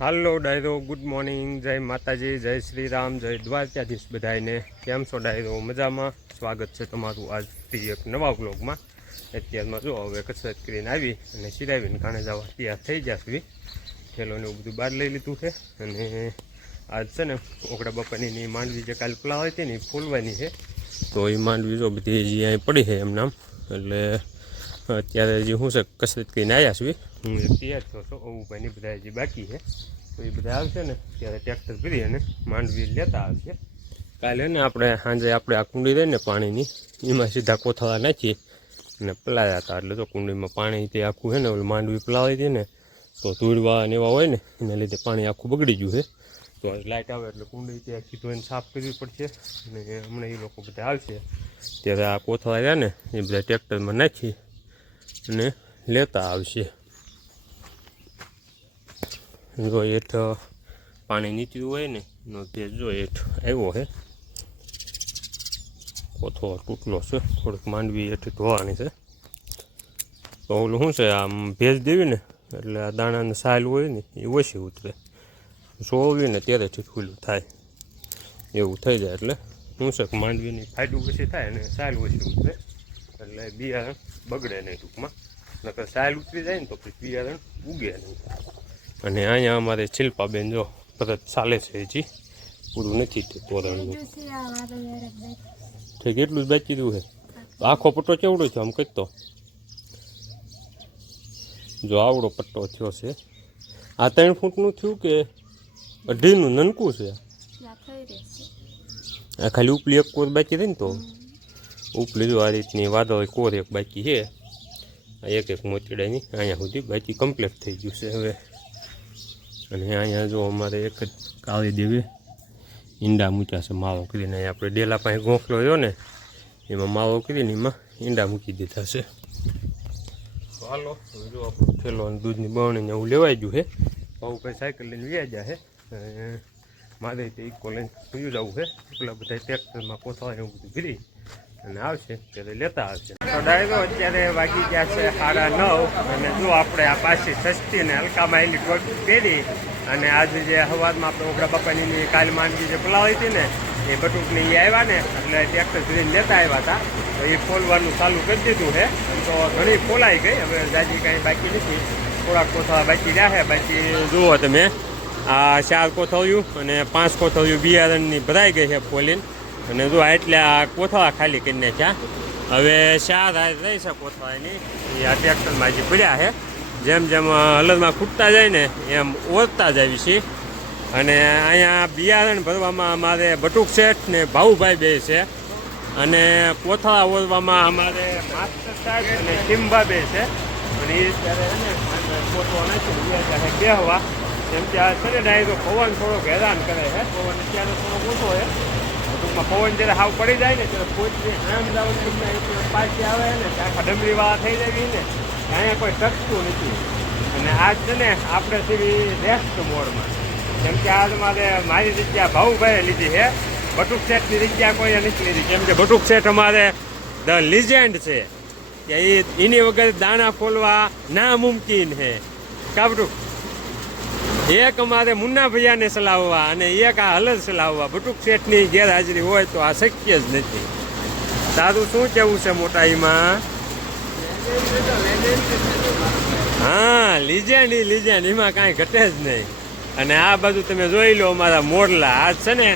હાલો ડાયરો, good morning, જય માતાજી, જય શ્રી રામ, જય દ્વારકાધીશ બધાને. કેમ છો ડાયરો? મજામાં? સ્વાગત છે તમારું આજથી એક નવા વ્લોગમાં. અત્યારમાં જો હવે કસરત કરીને આવી અને સિરાવીને ઘાણે જવા તૈયાર થઈ જશે. થેલોને એવું બધું બહાર લઈ લીધું છે અને આજ છે ને ઓગડા બાપાની માંડવી જે કાલે પલાવી હતી ને એ ફોલવાની છે. તો એ માંડવી જો બધી હજી અહીં પડી છે એમ નામ. એટલે અત્યારે હજી શું છે કસરત કરીને આવ્યા છીએ. હું તૈયાર થયો છું. અવુભાઈની બધા હજી બાકી છે. તો એ બધા આવશે ને ત્યારે ટ્રેક્ટર ભરી અને માંડવી લેતા આવશે. કાલે ને આપણે સાંજે આપણે આ કુંડી રહી ને પાણીની એમાં સીધા કોથળા નાખીએ અને પલાવ્યા હતા. એટલે તો કુંડીમાં પાણી તે આખું છે ને ઓલું માંડવી પલાવી હતી ને તો ધૂળવા ને એવા હોય ને એના લીધે પાણી આખું બગડી ગયું છે. તો લાઇટ આવે એટલે કુંડી ત્યાં કીધું એને સાફ કરવી પડશે. અને હમણાં એ લોકો બધા આવશે ત્યારે આ કોથળા રહ્યા ને એ બધા ટ્રેક્ટરમાં નાખી અને લેતા આવશે. જો હેઠ પાણી નીચું હોય ને એનો ભેજ જો હેઠ આવ્યો છે. કોથળો તૂટલો છે, થોડીક માંડવી હેઠ ધોવાની છે. તો ઓલું શું છે આમ ભેજ દેવી ને એટલે આ દાણાની સાલ હોય ને એ ઓછી ઉતરે. સોળવી ને ત્યારેથી ખુલ્લું થાય એવું થઈ જાય. એટલે શું છે કે માંડવીની ફાયદો ઓછી થાય અને સાલ ઓછી ઉતરે એટલે બિયારણ બગડે નહીં ટૂંકમાં. નકર સાલ ઉતરી જાય ને તો પછી બિયારણ ઉગે નહીં. અને અહીંયા અમારે શિલ્પાબેન જો પરત ચાલે છે, હજી પૂરું નથી તોરણનું. ઠીક એટલું જ બાકી રહ્યું છે. આખો પટ્ટો કેવડો છે આમ કહેતો? જો આવડો પટ્ટો થયો છે. આ 3 ફૂટનું થયું કે 2.5નું નનકું છે? આ ખાલી ઉપલી એક કોર બાકી રહી ને તો ઉપલી જો આ રીતની વાદળ કોર એક બાકી છે. એક મોતીડાની અહીંયા સુધી બાકી કમ્પ્લીટ થઈ ગયું છે હવે. અને અહીંયા જો અમારે એક જ કાળી દેવી ઈંડા મૂક્યા છે માવો કરીને. અહીંયા આપણે ડેલા પાસે ગોખલો રહ્યો ને એમાં માવો કરીને એમાં ઈંડા મૂકી દીધા છે. તો હાલો જો આપણું થેલો અને દૂધની બરણીને એવું લેવાઈ ગયું છે. બહુ કંઈ સાયકલ લઈને વ્યાજ્યા છે. મારે તો ઇકો લઈને સુયું જવું છે. પેલા બધા ટ્રેક્ટરમાં કોથળા એવું બધું ભરી અને આવશે ત્યારે લેતા આવશે. તો ડાયરો અત્યારે વાગી ગયા છે 9:30 અને જો આપણે આ પાછી સસ્તી ને હલકામાં એની ટોપી પહેરી અને આજે જે સવારમાં આપણે ઓગડા બાપાની કાલ માંડવી જે પલાવી હતી ને એ બટુકની એ આવ્યા ને એટલે ટ્રેક્ટર ધરીને લેતા આવ્યા હતા. તો એ ફોલવાનું ચાલુ કરી દીધું છે. તો ઘણી ફોલાઈ ગઈ. હવે જાજી કાંઈ બાકી નથી, થોડાક કોથળા બાકી રહ્યા છે. બાકી જુઓ તમે આ 4 કોથળિયું અને 5 કોથળિયું બિયારણની ભરાઈ ગઈ છે ફોલીને. અને જો એટલે આ કોથળા ખાલી કરી નાખ્યા. હવે 4 હાર રહી છે કોથળાની એ આ ટ્રેક્ટરમાં હજી પડ્યા છે. જેમ જેમ હલરમાં ખૂટતા જાય ને એમ ઓરતા જ આવી છે. અને અહીંયા બિયારણ ભરવામાં અમારે બટુક શેઠ ને ભાઉભાઈ બે છે. અને કોથળા ઓરવામાં અમારે માસ્ટર સાહેબ અને ટીમ્બા બે છે. અને એ ત્યારે કોથળો નાખી બેહવા જેમ કે આ છે ને ડાયરો પવન થોડોક હેરાન કરે છે. પવન અત્યારે થોડોક ઓછો છે. ટૂંકમાં પવન જ્યારે હાવ પડી જાય ને ત્યારે પોચની આમ જવાનું પાછી આવે ને આખા ડમરીવાળા થઈ જાય ને અહીંયા કોઈ ટકતું નથી. અને આજ છે ને આપણે સીવી રેસ્ટ મોડમાં. કેમ કે આજ મારી જગ્યા ભાઉભાઈએ લીધી છે. બટુક શેઠની જગ્યા કોઈએ નથી લીધી. કેમ કે બટુક શેઠ અમારે ધ લિજેન્ડ છે કે એની વગર દાણા ફોલવા નામુમકિન છે. કાબડુક એક અમારે મુન્ના ભૈયાને ચલાવવા અને એક આ હલદ ચલાવવા બટુક શેઠની ગેરહાજરી હોય તો આ શક્ય જ નથી. તારું શું કેવું છે મોટા એમાં? હા, લિજેન્ડ એમાં કાંઈ ઘટે જ નહીં. અને આ બાજુ તમે જોઈ લો અમારા મોરલા. આજ છે ને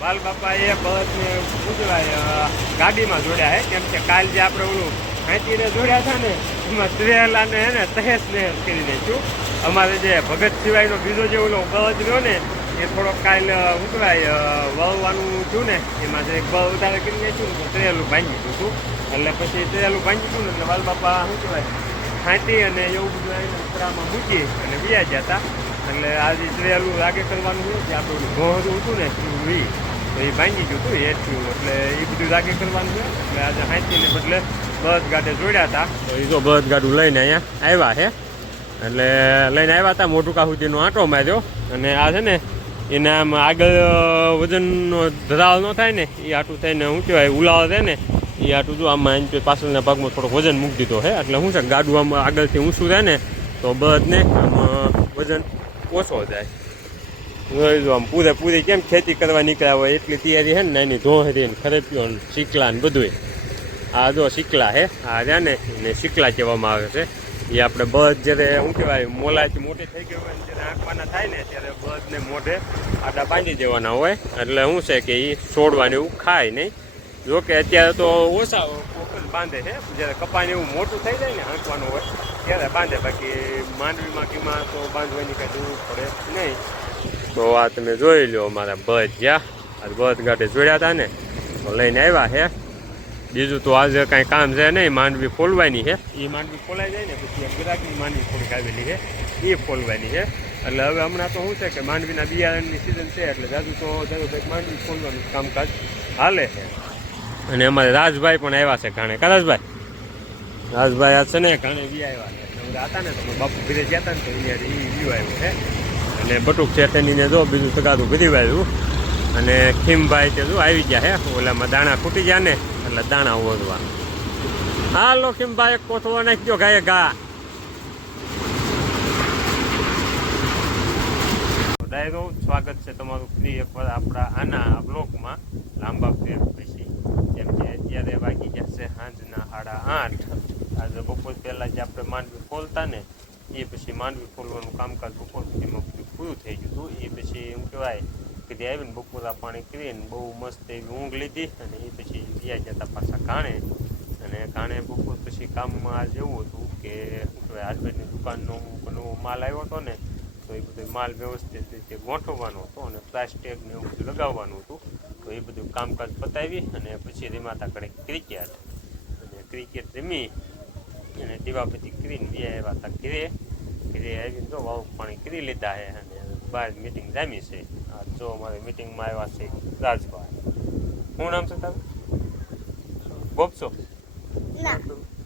બાલ બાપા એ બળદને ગુજરાય ગાડીમાં જોડ્યા છે. કેમ કે કાલ જે આપણે ઓલું હાંચીને જોડ્યા હતા ને એમાં શ્રેહલાને હે ને તહેસ નહેસ કરી નાખ્યું. અમારે જે ભગત સિવાયનો બીજો જે ઓલો બળદ રહ્યો ને એ થોડોક કાલ ઉતરાય વળવાનું થયું ને એમાં જે બળ વધારે કરી નાખ્યું ને તો ત્રેલું ભાંગી ગયું હતું. એટલે પછી ત્રેલું ભાંગી ગયું ને એટલે બાલ બાપા શું કહેવાય છાંટી અને એવું બધું આવીને ઉપરામાં મૂકી અને વ્યા ગયા હતા. એટલે આજે ત્રેલું લાગે કરવાનું હોય કે આપણું ઘોડું હતું ને એ તો એ ભાંગી ગયું હતું હેઠું. એટલે એ બધું લાગે કરવાનું હોય. એટલે આજે હાંચીને બદલે બળદ ગાડે જોડ્યા હતા. તો એ જો બળદ ગાડું લઈને અહીંયા આવ્યા છે. એટલે લઈને આવ્યા હતા. મોટુકા સુધીનો આંટો માર્યો. અને આ છે ને એને આમ આગળ વજનનો ધરાવ ન થાય ને એ આટું થઈને શું કહેવાય ઉલાવ થાય ને એ આટું જો આમાં પાછળના ભાગમાં થોડોક વજન મૂકી દીધો છે. એટલે શું છે ગાડું આમ આગળથી ઊંચું રહે ને તો બળદને આમ વજન ઓછો જાય. જોઈ લો આમ પૂરેપૂરી કેમ ખેતી કરવા નીકળ્યા હોય એટલી તૈયારી છે ને એની ધોહરી ને ખરેપીઓ ને શીકલા ને બધું. આ જો શીકલા હે આ રહ્યા ને એને શીકલા કહેવામાં આવે છે. એ આપણે બળદ જ્યારે શું કહેવાય મોલાથી મોટી થઈ ગઈ હોય ને ત્યારે આંકવાના થાય ને ત્યારે બળદને મોઢે આડા બાંધી દેવાના હોય એટલે શું છે કે એ છોડવાનું એવું ખાય નહીં. જો કે અત્યારે તો ઓછા કોકલ બાંધે છે જ્યારે કપાને એવું મોટું થઈ જાય ને આંકવાનું હોય ત્યારે બાંધે. બાકી માંડવીમાં કીમાં તો બાંધવાની કાંઈ જરૂર પડે નહીં. તો આ તમે જોઈ લો અમારા બળદ જ્યાં આ બળદ ગાંઠે જોડ્યા હતા ને તો લઈને આવ્યા છે. બીજું તો આજે કાંઈ કામ છે નહીં, માંડવી ફોલવાની છે. એ માંડવી ફોલાઈ જાય ને પછી ગ્રાહકની માંડવી થોડીક આવેલી છે એ ફોલવાની છે. એટલે હવે હમણાં તો શું છે કે માંડવીના બિયારણની સિઝન છે એટલે જાજુ તો કંઈક માંડવી ફોલવાનું કામકાજ હાલે છે. અને અમારે રાજભાઈ પણ આવ્યા છે ઘાણે. રાજભાઈ આ છે ને ઘાણે વી આવ્યા છે એટલે હતા ને તો બાપુ ઘરે ગયા હતા ને તો અહીંયા એ વ્યૂ આવ્યો છે. અને બટુક ચેતનીને જો બીજું તગારું ભરી વાળ્યું. અને ખીમભાઈ તે જો આવી ગયા છે ઓલામાં દાણા ખૂટી ગયા ને એટલે દાણા ઓરવા. હાલો ખીમભાઈ કોથળો નાખજો ગાય ગા. ડાયરો સ્વાગત છે તમારું ફ્રી એકવાર આપણા આના બ્લોકમાં લાંબા બ્રેક પછી. જેમ કે અત્યારે વાગી જશે સાંજના 8:30. આજે બપોર પહેલાં જે આપણે માંડવી ખોલતા ને એ પછી માંડવી ખોલવાનું કામકાજ બપોર સુધીમાં પૂરું થઈ ગયું હતું. એ પછી એમ કહેવાય કે જે આવીને બપોરા પાણી કરીને બહુ મસ્ત એવી ઊંઘ લીધી અને એ પછી ગયા જતા પાછા ઘાણે. અને ઘાણે બપોર પછી કામમાં આજ એવું હતું કે શું કહેવાય હાર્ડવેરની દુકાનનો નવો માલ આવ્યો હતો ને તો એ બધો માલ વ્યવસ્થિત રીતે ગોઠવવાનો હતો અને પ્લાસ્ટિક ને એવું બધું લગાવવાનું હતું. તો એ બધું કામકાજ પતાવી અને પછી રમાતા ઘડી ક્રિકેટ. અને ક્રિકેટ રમી અને દીવાબત્તી કરીને બે આવ્યા હતા ઘરે આવીને તો વાવ પાણી કરી લીધા છે અને બહાર મિટિંગ જામી છે. આ જો અમારે મિટિંગમાં આવ્યા છે રાજભાઈ. શું નામ છે તારું? ગોપસો?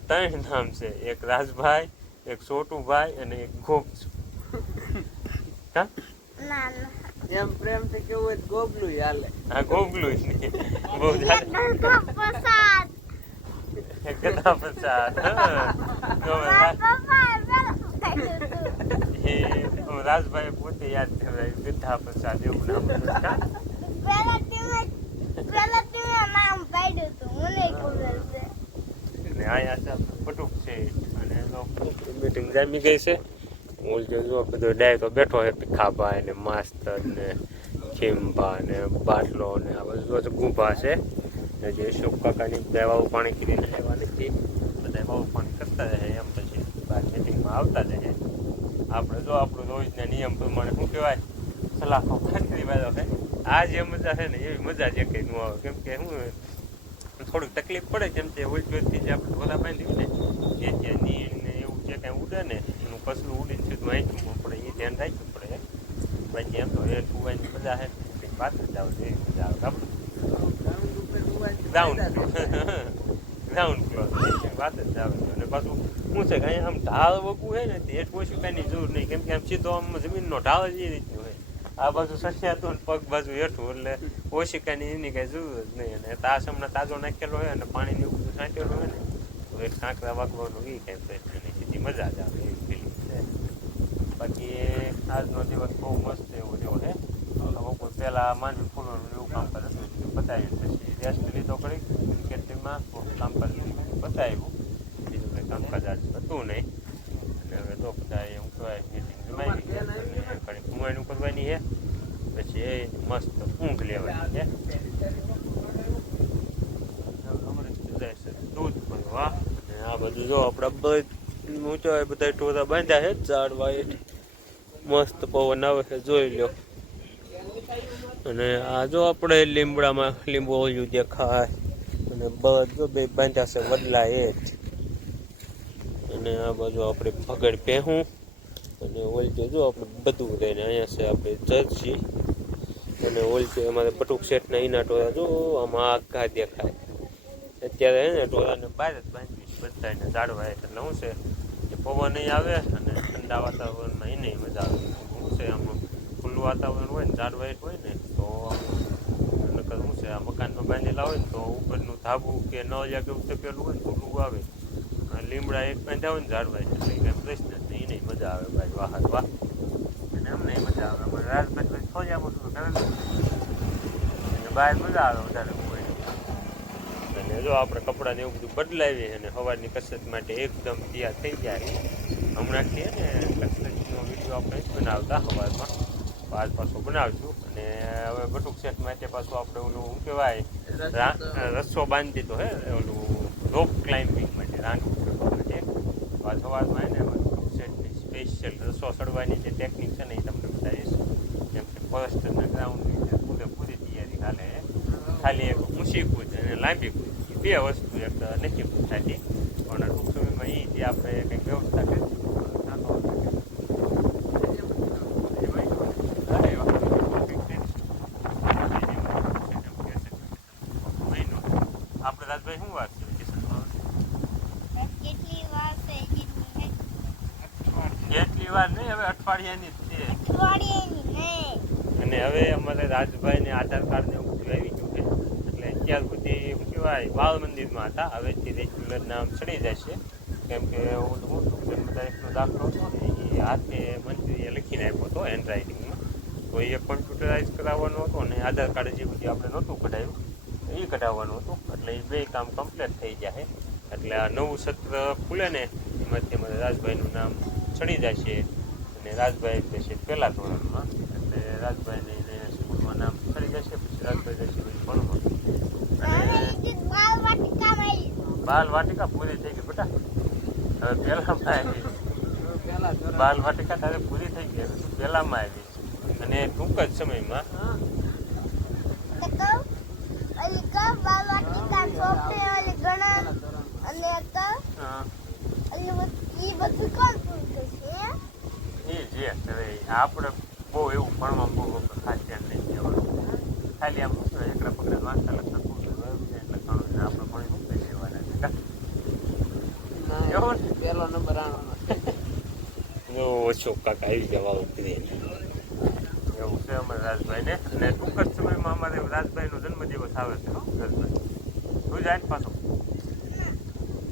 3 નામ છે, એક રાજભાઈ, એક છોટુભાઈ અને એક ગોપસો. એમ પ્રેમથી કેવું હોય ગોગલું હાલે. હા ગોગલું બહુ ગધા પ્રસાદ. રાજભાઈ પોતે યાદ કરાય ગધા પ્રસાદ એવું નામ. અહીંયા પટુક છે અને મીટિંગ જામી ગઈ છે. જો બધો ડાયરો બેઠો છે ભીખાભાઈ ને માસ્તર ને ખીમભા ને બાટલો ને આ બધું ગુંભા છે. જે અશોક કાકાની બધા વાવું પાણી કરીને લેવા નથી બધા વાવું પાણી કરતા રહે એમ પછી બહાર મિટિંગમાં આવતા રહે. આપણે જો આપણું રોજના નિયમ પ્રમાણે શું કહેવાય સલાહો કરી વાળો છે. આ જે મજા છે ને એવી મજા જે કંઈ ન આવે. કેમ કે શું થોડીક તકલીફ પડે કેમ કે ઓલથી જે આપણે ઢોરા બાંધ્યું ને જે ત્યાં નીર ને એવું જે કાંઈ ઉડે ને એનું કસલું ઉડીને સીધું વાંચવું પડે એ ધ્યાન રાખવું પડે. બાકી એમ તો એ ફુવાની મજા છે કંઈક વાત જ આવે એવી મજા આવે. આપણે ગ્રાઉન્ડ ફ્લોર વાત જ આવે. અને પાછું શું છે કે અહીંયા આમ ઢાળ વગું છે ને તે હેઠ ઓશિકાની જરૂર નહીં કેમ કે આમ સીધો આમ જમીનનો ઢાળ જ એ રીતનું હોય. આ બાજુ સસ્યાતું ને પગ બાજુ હેઠું એટલે ઓશિકાની એની કાંઈ જરૂર જ નહીં. અને તાસ હમણાં તાજો નાખેલો હોય અને પાણીને એવું બધું છાંટેલું હોય ને તો એક કાંકરા વાગવાનું એ કાંઈ પ્રશ્ન નહીં. સીધી મજા જ આવે એવી ફિલિંગ છે. બાકી આજનો દિવસ બહુ મસ્ત એવો રહ્યો છે. બપોર પહેલાં માંડવી ફૂલવાનું એવું કામકાજ હતું બતાવ્યું પછી રેસ્ટ લીધો કરી ક્રિકેટમાં કામકાજ બતાવ્યું. બીજું કંઈ કામકાજ આજ હતું નહીં. અને હવે તો બધા એવું કહેવાય મિટિંગ જમાવી અને ઘણી કુમાયનું કરવાની છે પછી એ મસ્ત ઊંઘ લેવાની છે. દૂધ ભરવા અને આ બધું જો આપણા ઊંચા બધા ટોરા બાંધ્યા છે ઝાડવા મસ્ત પવન આવે છે જોઈ લો. અને આ જો આપણે લીમડામાં લીંબુ ઓલું દેખાય અને બધું બે બાંધ્યા છે વડલા હેઠ. અને આ બાજુ આપણે ભગડ પહેવું અને ઓલચું જો આપણે બધું રહીને અહીંયા છે આપણે જર્સી અને ઓલચું અમારે બટુક શેઠના એના ટોળા જો આમાં આખા દેખાય. અત્યારે હે ને ટોળાને બહાર જ બાંધવી બધાને ઝાડવા એટલે શું છે કે પવન નહીં આવે અને ઠંડા વાતાવરણમાં એને મજા આવે. શું છે આમાં ખુલ્લું વાતાવરણ હોય ને ઝાડવા હોય ને તો નકર શું છે આ મકાનમાં બાંધેલા હોય ને તો ઉપરનું ધાબુ કે ન જાગે તપેલું હોય ને ખુલ્લું આવે. લીમડા એક બાંધ્યા હોય ને ઝાડવા એટલે કંઈ પ્રશ્ન જ નહીં એને મજા આવે ભાઈ વાહ વાહ. અને અમને મજા આવે. અમારે રાજભાઈ ફોજામાં શું કરે ને બહાર મજા આવે વધારે હોય. અને જો આપણે કપડાને એવું બધું બદલાવીએ અને સવારની કસરત માટે એકદમ તૈયાર થઈ જાય. હમણાંથી ને કસરતનો વિડીયો આપણે જ બનાવતા સવારમાં, આજ પાછું બનાવશું. અને હવે બટુક સેટ માટે પાછું આપણે ઓલું શું કહેવાય રસ્સો બાંધી દીધો હે ઓલું રોપ ક્લાઇમ્બિંગ માટે રાંધવું કરવા માટે. આજ સવારમાં એને બટુક સેટની સ્પેશિયલ રસ્સો ચડવાની જે ટેકનિક છે ને એ તમને બતાવીશ. જેમ કે ફોરેસ્ટરના ગ્રાઉન્ડની પૂરેપૂરી તૈયારી હાલે. ખાલી એક ઊંચી કૂદ અને લાંબી કૂદ બે વસ્તુ એક નથી પૂછાતી, પણ ટૂંક સમયમાં એ જે આપણે કંઈક વ્યવસ્થા કરી આપણે રાજભાઈ શું વાત છે કેટલી વાર નહીં, હવે અઠવાડિયાની જ છે. અને હવે અમારે રાજભાઈને આધાર કાર્ડ ને એવું બધું આવી ગયું છે, એટલે અત્યાર સુધી શું કહેવાય બાળ મંદિરમાં હતા. હવેથી રેગ્યુલર નામ ચડી જશે, કેમ કે ઓલું જન્મ તારીખનો દાખલો હતો ને એ હાથે મંત્રીએ લખીને આપ્યો હતો હેન્ડરાઇટિંગમાં, તો એ કોમ્પ્યુટરાઇઝ કરાવવાનો હતો ને આધાર કાર્ડ જે બધી આપણે નહોતું કઢાવ્યું એ કઢાવવાનું હતું. એટલે એ બે કામ કમ્પ્લીટ થઈ જાય. એટલે આ નવું સત્ર ખુલે ને એમાંથી અમારે રાજભાઈનું નામ ચડી જશે અને રાજભાઈ જશે પહેલા ધોરણમાં. એટલે રાજભાઈને એને સ્કૂલમાં નામ ચડી જશે, પછી રાજભાઈ જશે પછી ભણવા. અને બાલ વાટિકા પૂરી થઈ ગઈ બેટા, હવે પહેલામાં આવી. બાલ વાટિકા તારે પૂરી થઈ ગઈ, પહેલામાં આવી અને ટૂંક જ સમયમાં આપણે બહુ એવું ભણવામાં બહુ ખાસ ધ્યાન નહીં દેવાનું. ખાલી આમ એકડા પકડા વાંચતા લખતા એટલે ઘણું આપણે ભણી મૂકી દેવાના છે. પહેલો નંબર આણવાનો ઓછો કાકા આવી જવા એવું છે અમારે રાજભાઈને. અને ટૂંક જ સમયમાં અમારે રાજભાઈનો જન્મદિવસ આવે છે. રાજભાઈ તું જાય પાછો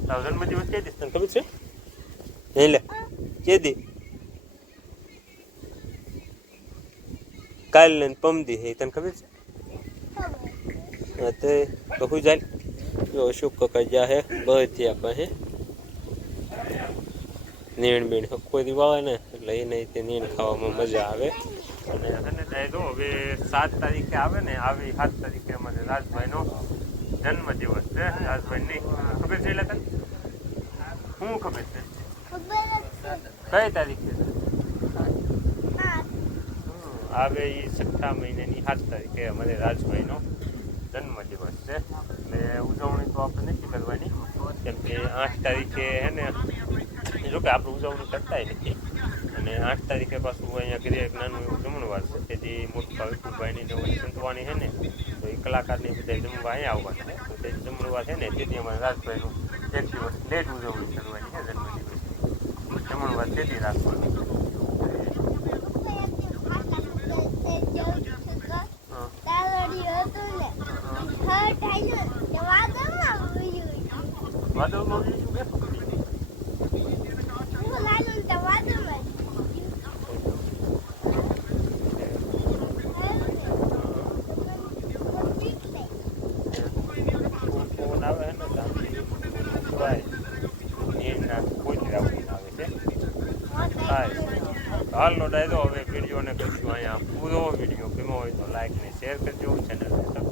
તારો જન્મદિવસ કહી દઈશ, તને ખબર છે? લે કહી દે કાલ ને પમદી હે, તને ખબર છે? હા તો હું જાય જો અશોક કાકા જા હે બધી આપા હે નીણ બીણ કોઈ વાવે ને એટલે એને તે નીણ ખાવામાં મજા આવે. અને જો હવે 7 તારીખે આવે ને, આવી 7 તારીખે અમારે રાજભાઈનો જન્મદિવસ છે. રાજભાઈ નહીં ખબર છે? એટલે શું ખબર છે? કઈ તારીખે આવે? એ 6 મહિનાની 7 તારીખે અમારે રાજભાઈનો જન્મદિવસ છે. એટલે ઉજવણી તો આપણે નથી કરવાની, કેમ કે 8 તારીખે હે ને જોકે આપણે ઉજવણી કરતા નથી. અને 8 તારીખે પાછું અહીંયા ઘરે એક નાનું એવું જમણવાર છે, તેથી મોટા વિપુલભાઈની નવી સંતવાણી છે ને, તો એ કલાકારની બધા જમવા અહીંયા આવવાના છે. તો તે જમણવાર છે ને તેથી અમારે રાજભાઈનું 1 દિવસ લેટ ઉજવણી કરવાની છે. જન્મદિવસ જમણવાર તેથી રાખવાનું. વાદળમાં બીજું બેઠું ફોન આવે ને આવે છે. હાલ નો ડાયરો હવે વિડીયોને કરીશું અહીંયા પૂરો વિડીયો ગમ્યો હોય તો લાઈક ને શેર કરજો, ચેનલને